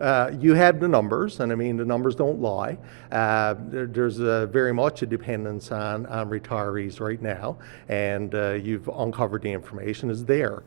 You have the numbers, and I mean, the numbers don't lie. There's very much a dependence on retirees right now, and you've uncovered the information is there.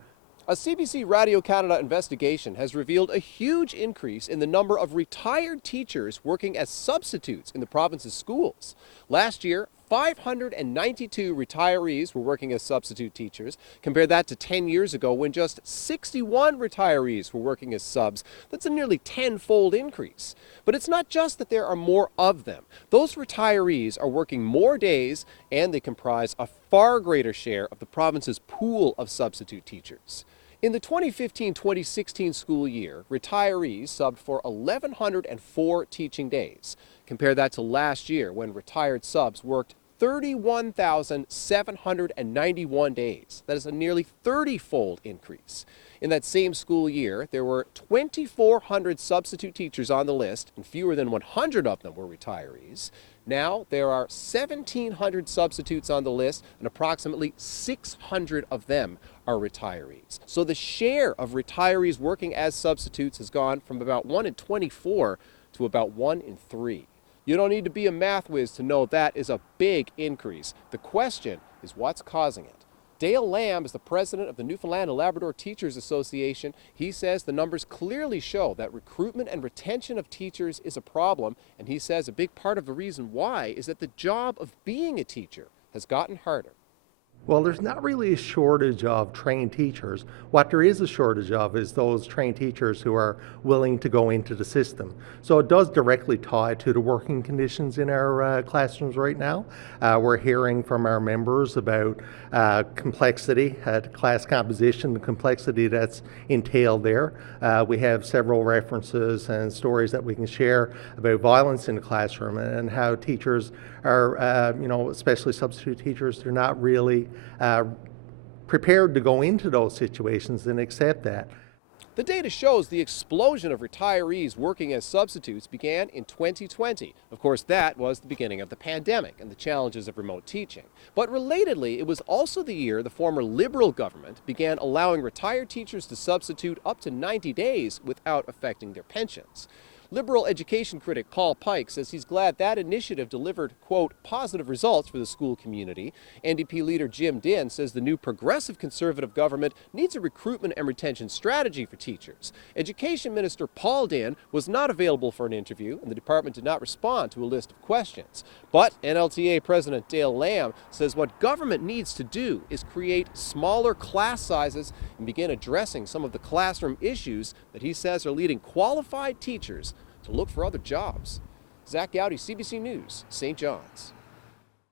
A CBC Radio Canada investigation has revealed a huge increase in the number of retired teachers working as substitutes in the province's schools. Last year, 592 retirees were working as substitute teachers. Compare that to 10 years ago when just 61 retirees were working as subs. That's a nearly tenfold increase. But it's not just that there are more of them. Those retirees are working more days, and they comprise a far greater share of the province's pool of substitute teachers. In the 2015-2016 school year, retirees subbed for 1,104 teaching days. Compare that to last year when retired subs worked 31,791 days. That is a nearly 30-fold increase. In that same school year, there were 2,400 substitute teachers on the list, and fewer than 100 of them were retirees. Now, there are 1,700 substitutes on the list, and approximately 600 of them are retirees. So the share of retirees working as substitutes has gone from about 1 in 24 to about 1 in 3. You don't need to be a math whiz to know that is a big increase. The question is what's causing it. Dale Lamb is the president of the Newfoundland and Labrador Teachers Association. He says the numbers clearly show that recruitment and retention of teachers is a problem, and he says a big part of the reason why is that the job of being a teacher has gotten harder. Well, there's not really a shortage of trained teachers. What there is a shortage of is those trained teachers who are willing to go into the system. So it does directly tie to the working conditions in our classrooms right now. We're hearing from our members about complexity, class composition, the complexity that's entailed there. We have several references and stories that we can share about violence in the classroom and how teachers are, especially substitute teachers, they're not really prepared to go into those situations and accept that. The data shows the explosion of retirees working as substitutes began in 2020. Of course, that was the beginning of the pandemic and the challenges of remote teaching. But relatedly, it was also the year the former Liberal government began allowing retired teachers to substitute up to 90 days without affecting their pensions. Liberal education critic Paul Pike says he's glad that initiative delivered, quote, positive results for the school community. NDP leader Jim Dinn says the new progressive Conservative government needs a recruitment and retention strategy for teachers. Education Minister Paul Dinn was not available for an interview, and the department did not respond to a list of questions. But NLTA President Dale Lamb says what government needs to do is create smaller class sizes and begin addressing some of the classroom issues that he says are leading qualified teachers to look for other jobs. Zach Gowdy, CBC News, St. John's.